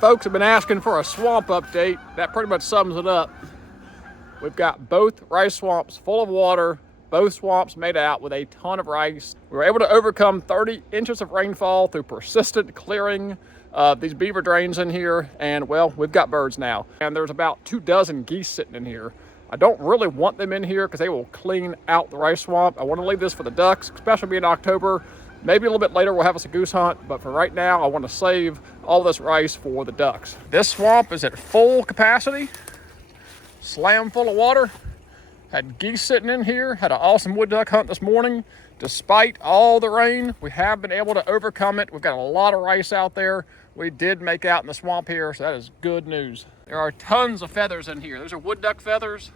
Folks have been asking for a swamp update. That pretty much sums it up. We've got both rice swamps full of water, both swamps made out with a ton of rice. We were able to overcome 30 inches of rainfall through persistent clearing of these beaver drains in here, and well, we've got birds now. And there's about 24 geese sitting in here. I don't really want them in here because they will clean out the rice swamp. I want to leave this for the ducks, especially being October. Maybe a little bit later we'll have us a goose hunt, but for right now, I want to save all this rice for the ducks. This swamp is at full capacity, slam full of water. Had geese sitting in here, had an awesome wood duck hunt this morning. Despite all the rain, we have been able to overcome it. We've got a lot of rice out there. We did make out in the swamp here, so that is good news. There are tons of feathers in here. Those are wood duck feathers,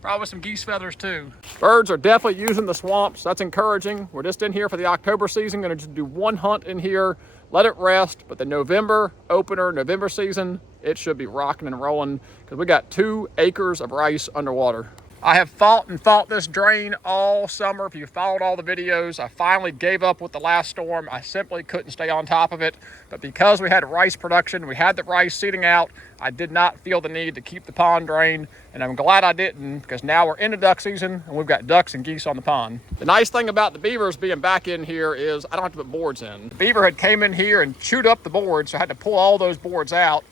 probably some geese feathers too. Birds are definitely using the swamps. That's encouraging. We're just in here for the October season. Gonna just do one hunt in here, let it rest. But the November opener, November season, it should be rocking and rolling because we got 2 acres of rice underwater. I have fought this drain all summer. If you followed all the videos, I finally gave up with the last storm. I simply couldn't stay on top of it. But because we had rice production, we had the rice seeding out, I did not feel the need to keep the pond drained. And I'm glad I didn't, because now we're into duck season and we've got ducks and geese on the pond. The nice thing about the beavers being back in here is I don't have to put boards in. The beaver had came in here and chewed up the boards, so I had to pull all those boards out.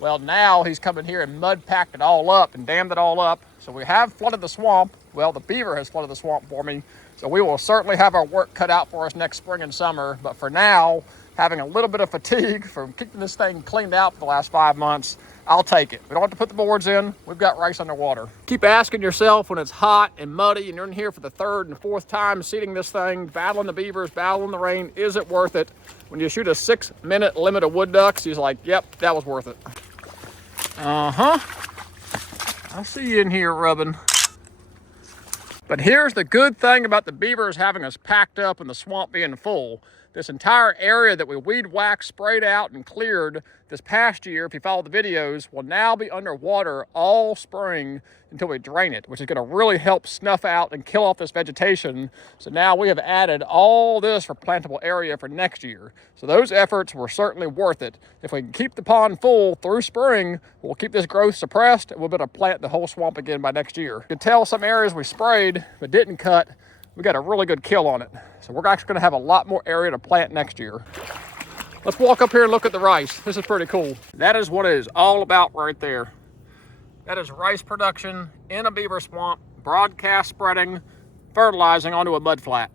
Well, now he's come in here and mud packed it all up and dammed it all up. So we have flooded the swamp. Well, the beaver has flooded the swamp for me. So we will certainly have our work cut out for us next spring and summer. But for now, having a little bit of fatigue from keeping this thing cleaned out for the last 5 months, I'll take it. We don't have to put the boards in. We've got rice underwater. Keep asking yourself when it's hot and muddy and you're in here for the 3rd and 4th time seeding this thing, battling the beavers, battling the rain, is it worth it? When you shoot a 6-minute limit of wood ducks, he's like, yep, that was worth it. I see you in here rubbing. But here's the good thing about the beavers having us packed up and the swamp being full. This entire area that we weed whacked, sprayed out, and cleared this past year, if you follow the videos, will now be underwater all spring until we drain it, which is going to really help snuff out and kill off this vegetation. So now we have added all this for plantable area for next year. So those efforts were certainly worth it. If we can keep the pond full through spring, we'll keep this growth suppressed and we'll be able to plant the whole swamp again by next year. You can tell some areas we sprayed but didn't cut, we got a really good kill on it. So we're actually gonna have a lot more area to plant next year. Let's walk up here and look at the rice. This is pretty cool. That is what it is all about right there. That is rice production in a beaver swamp, broadcast spreading, fertilizing onto a mud flat.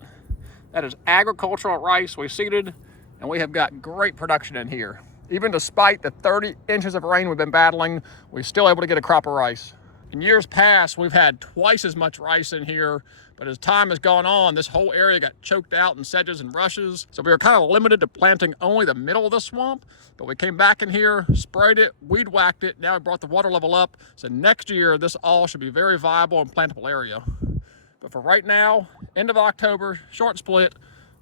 That is agricultural rice we seeded, and we have got great production in here. Even despite the 30 inches of rain we've been battling, we're still able to get a crop of rice. In years past, we've had twice as much rice in here, but as time has gone on, this whole area got choked out in sedges and rushes. So we were kind of limited to planting only the middle of the swamp, but we came back in here, sprayed it, weed whacked it. Now we brought the water level up. So next year, this all should be very viable and plantable area. But for right now, end of October, short split,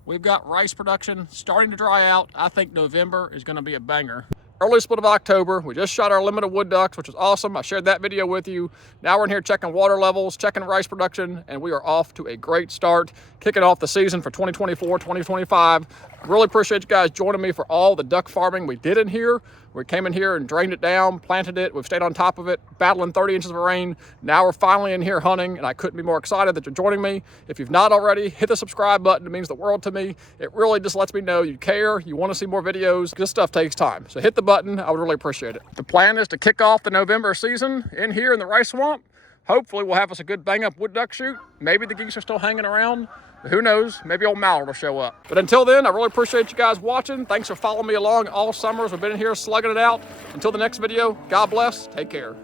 we've got rice production starting to dry out. I think November is gonna be a banger. Early split of October, we just shot our limit of wood ducks, which was awesome. I shared that video with you. Now we're in here checking water levels, checking rice production, and we are off to a great start, kicking off the season for 2024, 2025. Really appreciate you guys joining me for all the duck farming we did in here. We came in here and drained it down, planted it. We've stayed on top of it, battling 30 inches of rain. Now we're finally in here hunting, and I couldn't be more excited that you're joining me. If you've not already, hit the subscribe button. It means the world to me. It really just lets me know you care, you want to see more videos. This stuff takes time, so hit the button. I would really appreciate it. The plan is to kick off the November season in here in the rice swamp. Hopefully we'll have us a good bang-up wood duck shoot. Maybe the geese are still hanging around. Who knows? Maybe old Mallard will show up. But until then, I really appreciate you guys watching. Thanks for following me along all summers. We've been in here slugging it out. Until the next video, God bless. Take care.